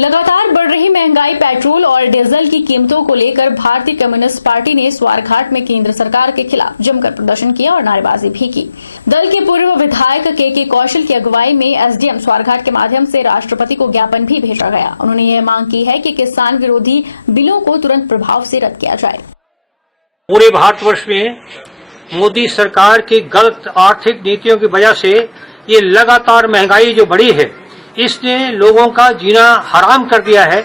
लगातार बढ़ रही महंगाई, पेट्रोल और डीजल की कीमतों को लेकर भारतीय कम्युनिस्ट पार्टी ने स्वारघाट में केंद्र सरकार के खिलाफ जमकर प्रदर्शन किया और नारेबाजी भी की। दल के पूर्व विधायक के कौशल की अगुवाई में एसडीएम स्वारघाट के माध्यम से राष्ट्रपति को ज्ञापन भी भेजा गया। उन्होंने यह मांग की है कि किसान विरोधी बिलों को तुरंत प्रभाव से रद्द किया जाए। पूरे भारतवर्ष में मोदी सरकार की गलत आर्थिक नीतियों की वजह से ये लगातार महंगाई जो बढ़ी है, इसने लोगों का जीना हराम कर दिया है।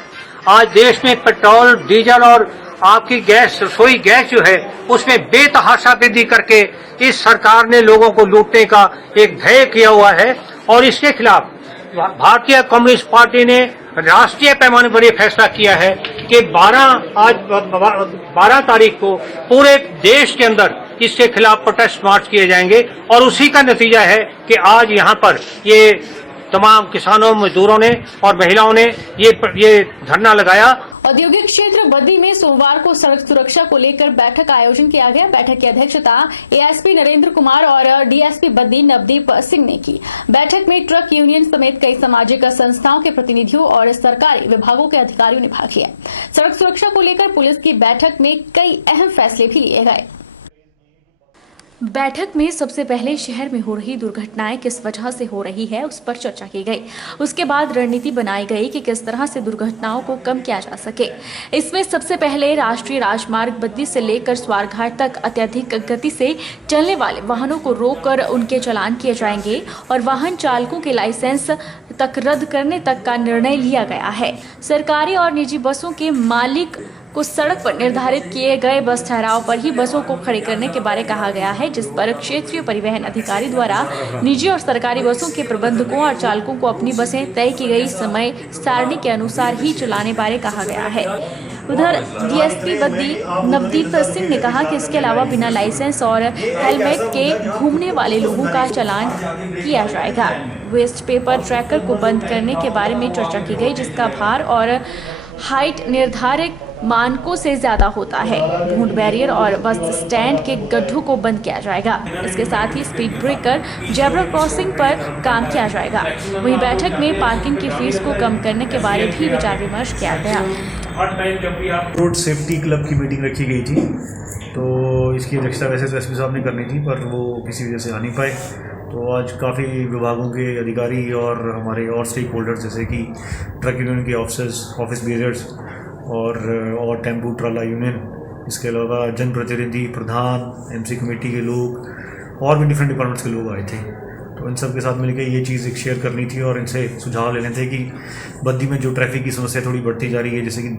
आज देश में पेट्रोल, डीजल और आपकी गैस, रसोई गैस जो है, उसमें बेतहाशा वृद्धि करके इस सरकार ने लोगों को लूटने का एक ध्येय किया हुआ है और इसके खिलाफ भारतीय कम्युनिस्ट पार्टी ने राष्ट्रीय पैमाने पर यह फैसला किया है कि 12 तारीख को पूरे देश के अंदर इसके खिलाफ प्रोटेस्ट मार्च किए जाएंगे और उसी का नतीजा है कि आज यहाँ पर ये तमाम किसानों, मजदूरों ने और महिलाओं ने ये धरना लगाया। औद्योगिक क्षेत्र बद्दी में सोमवार को सड़क सुरक्षा को लेकर बैठक का आयोजन किया गया। बैठक की अध्यक्षता एएसपी नरेंद्र कुमार और डीएसपी बद्दी नवदीप सिंह ने की। बैठक में ट्रक यूनियन समेत कई सामाजिक संस्थाओं के प्रतिनिधियों और सरकारी विभागों के अधिकारियों ने भाग लिया। सड़क सुरक्षा को लेकर पुलिस की बैठक में कई अहम फैसले भी लिए गए। बैठक में सबसे पहले शहर में हो रही दुर्घटनाएं किस वजह से हो रही है, उस पर चर्चा की गई। उसके बाद रणनीति बनाई गई कि किस तरह से दुर्घटनाओं को कम किया जा सके। इसमें सबसे पहले राष्ट्रीय राजमार्ग बद्दी से लेकर स्वारघाट तक अत्यधिक गति से चलने वाले वाहनों को रोककर उनके चालान किए जाएंगे और वाहन चालकों के लाइसेंस तक रद्द करने तक का निर्णय लिया गया है। सरकारी और निजी बसों के मालिक को सड़क पर निर्धारित किए गए बस ठहराव पर ही बसों को खड़ी करने के बारे कहा गया है, जिस पर क्षेत्रीय परिवहन अधिकारी द्वारा निजी और सरकारी बसों के प्रबंधकों और चालकों को अपनी बसें तय की गई समय सारणी के अनुसार ही चलाने बारे कहा गया है। उधर डीएसपी बद्दी नवदीप सिंह ने कहा कि इसके अलावा बिना लाइसेंस और हेलमेट के घूमने वाले लोगों का चालान किया जाएगा। वेस्ट पेपर ट्रैकर को बंद करने के बारे में चर्चा की गई, जिसका भार और हाइट निर्धारित मानकों से ज्यादा होता है। ढूंढ बैरियर और बस स्टैंड के गड्ढों को बंद किया जाएगा। इसके साथ ही स्पीड ब्रेकर, जेब्रा क्रॉसिंग पर काम किया जाएगा। वहीं बैठक में पार्किंग की फीस को कम करने के बारे भी विचार विमर्श किया गया। रोड सेफ्टी क्लब की मीटिंग रखी गई थी, तो इसकी अध्यक्षता वैसे तो एसपी साहब ने करनी थी, पर वो किसी वजह से आ नहीं पाए। तो आज काफ़ी विभागों के अधिकारी और हमारे और स्टेक होल्डर्स जैसे कि ट्रक यूनियन के ऑफिस बेजर्स और टेम्पू ट्राला यूनियन, इसके अलावा जनप्रतिनिधि, प्रधान, एमसी कमेटी के लोग और भी डिफरेंट डिपार्टमेंट्स के लोग आए थे। तो इन सब के साथ मिलकर ये चीज़ एक शेयर करनी थी और इनसे सुझाव लेने थे कि बद्दी में जो ट्रैफिक की समस्या थोड़ी बढ़ती जा रही है, जैसे कि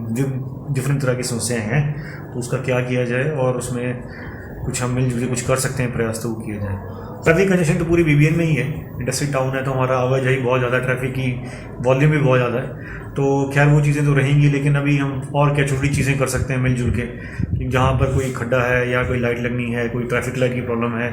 डिफरेंट तरह की समस्याएं हैं, तो उसका क्या किया जाए और उसमें कुछ हम मिलजुल के कुछ कर सकते हैं, प्रयास तो वो किया जाए। ट्रैफिक कंजेशन तो पूरी बीबीएन में ही है। इंडस्ट्री टाउन है तो हमारा आवाजाही बहुत ज़्यादा, ट्रैफिक की वॉल्यूम भी बहुत ज़्यादा है। तो खैर वो चीज़ें तो रहेंगी, लेकिन अभी हम और क्या छोटी चीज़ें कर सकते हैं मिलजुल के, कि जहाँ पर कोई खड्डा है या कोई लाइट लगनी है, कोई ट्रैफिक लाइट की प्रॉब्लम है,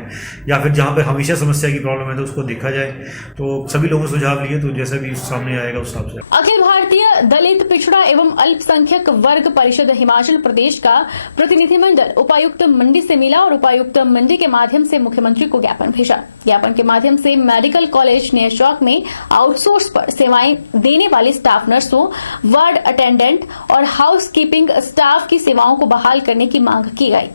या फिर जहाँ पर हमेशा समस्या की प्रॉब्लम है, तो उसको देखा जाए। तो सभी लोगों से सुझाव लिए, तो जैसा भी सामने आएगा उस हिसाब से। अखिल भारतीय दलित पिछड़ा एवं अल्पसंख्यक वर्ग परिषद हिमाचल प्रदेश का प्रतिनिधिमंडल उपायुक्त मंडी से मिला और उपायुक्त मंडी के माध्यम से मुख्यमंत्री को ज्ञापन भेजा। ज्ञापन के माध्यम से मेडिकल कॉलेज नेरचौक में आउटसोर्स पर सेवाएं देने वाले स्टाफ नर्सों, वार्ड अटेंडेंट और हाउस कीपिंग स्टाफ की सेवाओं को बहाल करने की मांग की गई।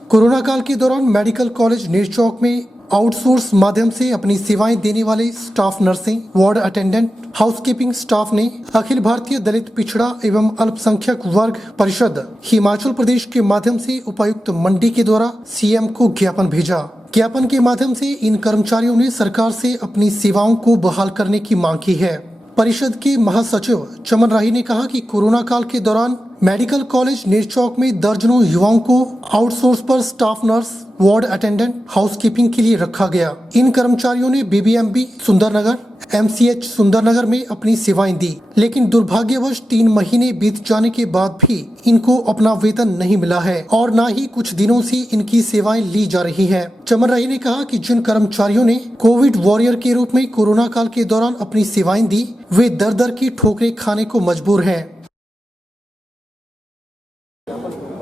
कोरोना काल के दौरान मेडिकल कॉलेज नेरचौक में आउटसोर्स माध्यम से अपनी सेवाएं देने वाले स्टाफ नर्सें, वार्ड अटेंडेंट, हाउसकीपिंग स्टाफ ने अखिल भारतीय दलित पिछड़ा एवं अल्पसंख्यक वर्ग परिषद हिमाचल प्रदेश के माध्यम से उपायुक्त मंडी के द्वारा सीएम को ज्ञापन भेजा। ज्ञापन के माध्यम से इन कर्मचारियों ने सरकार से अपनी सेवाओं को बहाल करने की मांग की है। परिषद के महासचिव चमन राही ने कहा कि कोरोना काल के दौरान मेडिकल कॉलेज नेरचौक में दर्जनों युवाओं को आउटसोर्स पर staff nurse, ward attendant, housekeeping के लिए रखा गया। इन कर्मचारियों ने बीबीएमबी सुंदरनगर, एमसीएच सुंदरनगर में अपनी सेवाएं दी, लेकिन दुर्भाग्यवश 3 महीने बीत जाने के बाद भी इनको अपना वेतन नहीं मिला है और न ही कुछ दिनों से इनकी सेवाएं ली जा रही हैं। चमन राही ने कहा कि जिन कर्मचारियों ने कोविड वॉरियर के रूप में कोरोना काल के दौरान अपनी सेवाएं दी, वे दर दर की ठोकरें खाने को मजबूर हैं।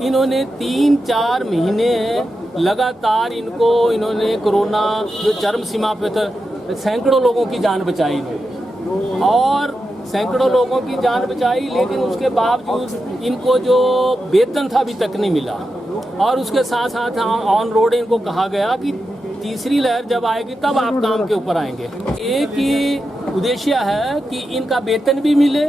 इन्होंने 3-4 महीने लगातार इन्होंने कोरोना जो चरम सीमा पे था, सैकड़ों लोगों की जान बचाई और सैकड़ों लोगों की जान बचाई, लेकिन उसके बावजूद इनको जो वेतन था अभी तक नहीं मिला। और उसके साथ साथ ऑन रोड इनको कहा गया कि तीसरी लहर जब आएगी तब आप काम के ऊपर आएंगे। एक ही उद्देश्य है कि इनका वेतन भी मिले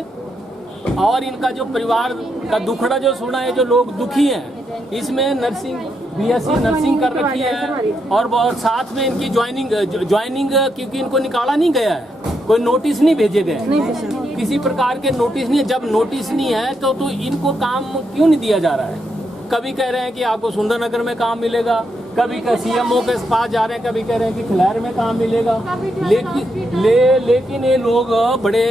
और इनका जो परिवार का दुखड़ा जो सुना है, जो लोग दुखी हैं, इसमें नर्सिंग बीएससी नर्सिंग कर रखी है और साथ में इनकी ज्वाइनिंग क्योंकि इनको निकाला नहीं गया है, कोई नोटिस नहीं भेजे गए, किसी प्रकार के नोटिस नहीं। जब नोटिस नहीं है तो इनको काम क्यों नहीं दिया जा रहा है? कभी कह रहे हैं कि आपको सुंदरनगर में काम मिलेगा, कभी सीएमओ के पास जा रहे हैं, कभी कह रहे हैं कि खिलार में काम मिलेगा, लेकिन ये लोग बड़े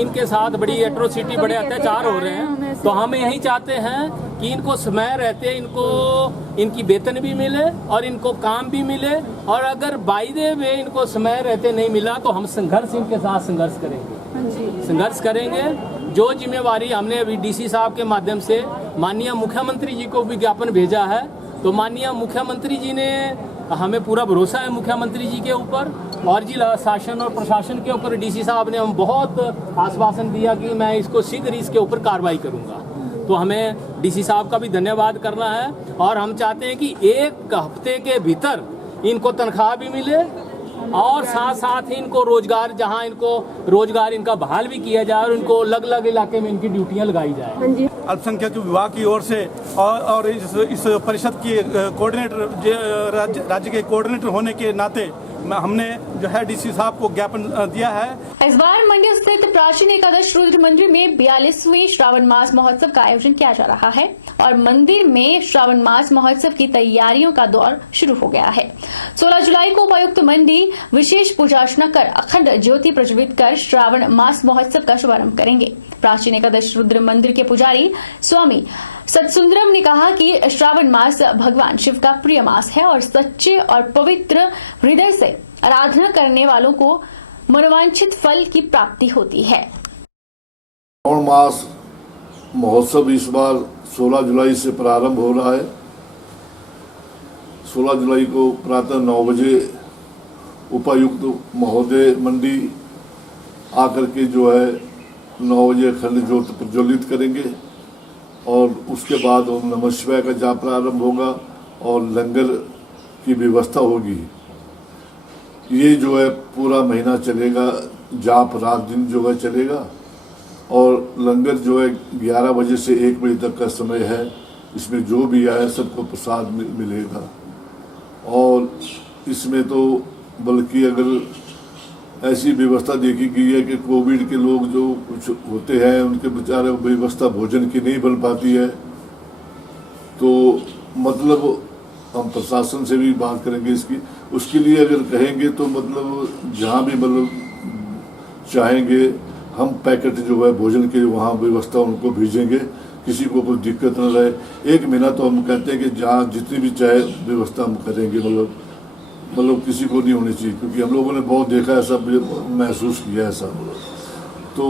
इनके साथ बड़ी एट्रोसिटी, बड़े अत्याचार हो रहे हैं। तो हम यही चाहते हैं कि इनको समय रहते इनको इनकी वेतन भी मिले और इनको काम भी मिले, और अगर बाय द वे इनको समय रहते नहीं मिला तो हम इनके साथ संघर्ष करेंगे। जो जिम्मेवारी हमने अभी डीसी साहब के माध्यम से माननीय मुख्यमंत्री जी को विज्ञापन भेजा है, तो माननीय मुख्यमंत्री जी ने, हमें पूरा भरोसा है मुख्यमंत्री जी के ऊपर और जिला शासन और प्रशासन के ऊपर। डीसी साहब ने हम बहुत आश्वासन दिया कि मैं इसको शीघ्र इसके ऊपर कार्रवाई करूंगा। तो हमें डीसी साहब का भी धन्यवाद करना है और हम चाहते हैं कि एक हफ्ते के भीतर इनको तनख्वाह भी मिले और साथ साथ ही इनको रोजगार, जहां इनको रोजगार इनका बहाल भी किया जाए और इनको अलग अलग इलाके में इनकी ड्यूटियां लगाई जाए। अल्पसंख्यक विभाग की ओर से और इस परिषद की कोऑर्डिनेटर, राज्य के कोऑर्डिनेटर होने के नाते हमने जो है डीसी साहब को ज्ञापन दिया है। इस बार मंडी स्थित प्राचीन एकादश रुद्र मंदिर में 42वें श्रावण मास महोत्सव का आयोजन किया जा रहा है और मंदिर में श्रावण मास महोत्सव की तैयारियों का दौर शुरू हो गया है। 16 जुलाई को उपायुक्त मंडी विशेष पूजा अर्चना कर अखंड ज्योति प्रज्वलित कर श्रावण मास महोत्सव का शुभारंभ करेंगे। प्राचीन एकादश रुद्र मंदिर के पुजारी स्वामी सतसुंदरम ने कहा कि श्रावण मास भगवान शिव का प्रिय मास है और सच्चे और पवित्र हृदय से आराधना करने वालों को मनोवांछित फल की प्राप्ति होती है। श्रावण मास महोत्सव इस बार 16 जुलाई से प्रारंभ हो रहा है। 16 जुलाई को प्रातः 9 बजे उपायुक्त महोदय मंडी आकर के जो है 9 बजे अखंड ज्योति प्रज्वलित करेंगे और उसके बाद ओम नमः शिवाय का जाप प्रारंभ होगा और लंगर की व्यवस्था होगी। ये जो है पूरा महीना चलेगा, जाप रात दिन जो है चलेगा और लंगर जो है 11 बजे से 1 बजे तक का समय है। इसमें जो भी आए सबको प्रसाद मिलेगा और इसमें तो बल्कि अगर ऐसी व्यवस्था देखी गई है कि कोविड के लोग जो कुछ होते हैं उनके बेचारे व्यवस्था भोजन की नहीं बन पाती है, तो मतलब हम प्रशासन से भी बात करेंगे इसकी। उसके लिए अगर कहेंगे तो मतलब जहाँ भी मतलब चाहेंगे हम पैकेट जो है भोजन के वहाँ व्यवस्था उनको भेजेंगे, किसी को कोई दिक्कत न रहे। 1 महीना तो हम कहते हैं कि जहाँ जितनी भी चाहे व्यवस्था हम करेंगे, मतलब किसी को नहीं होनी चाहिए, क्योंकि हम लोगों ने बहुत देखा है, सब महसूस किया है सब। तो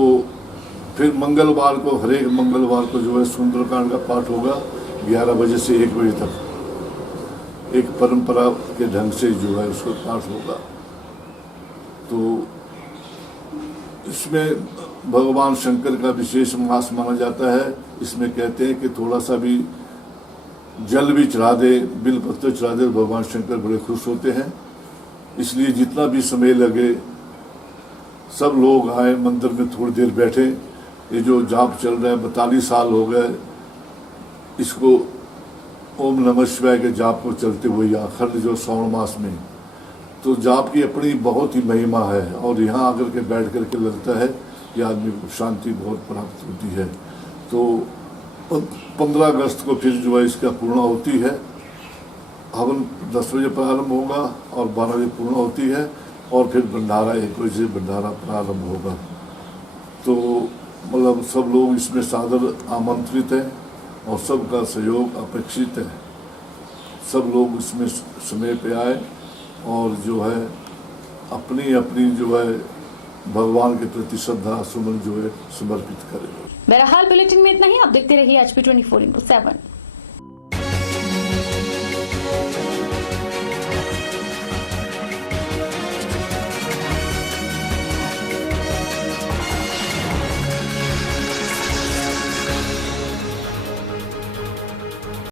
फिर मंगलवार को, हर एक मंगलवार को जो है सुंदरकांड का पाठ होगा 11 बजे से 1 बजे तक, एक परंपरा के ढंग से जो है उसका पाठ होगा। तो इसमें भगवान शंकर का विशेष मास माना जाता है। इसमें कहते हैं कि थोड़ा सा भी जल भी चढ़ा दे, बिलपत्र चढ़ा दे, भगवान शंकर बड़े खुश होते हैं। इसलिए जितना भी समय लगे सब लोग आए मंदिर में, थोड़ी देर बैठे। ये जो जाप चल रहा है 42 साल हो गए इसको, ओम नमः शिवाय के जाप को चलते हुए अखंड जो श्रावण मास में, तो जाप की अपनी बहुत ही महिमा है और यहाँ आकर के बैठ कर के लगता है कि आदमी को शांति बहुत प्राप्त होती है। तो 15 अगस्त को फिर जो है इसका पूर्ण होती है। हवन 10 बजे प्रारंभ होगा और 12 बजे पूर्ण होती है और फिर भंडारा 1 बजे भंडारा प्रारंभ होगा। तो मतलब सब लोग इसमें सादर आमंत्रित हैं और सबका सहयोग अपेक्षित है। सब लोग इसमें समय पे आए और जो है अपनी अपनी जो है भगवान के प्रति श्रद्धा सुमन जो है समर्पित करें। बहरहाल बुलेटिन में इतना ही। आप देखते रहिए HP 24/7।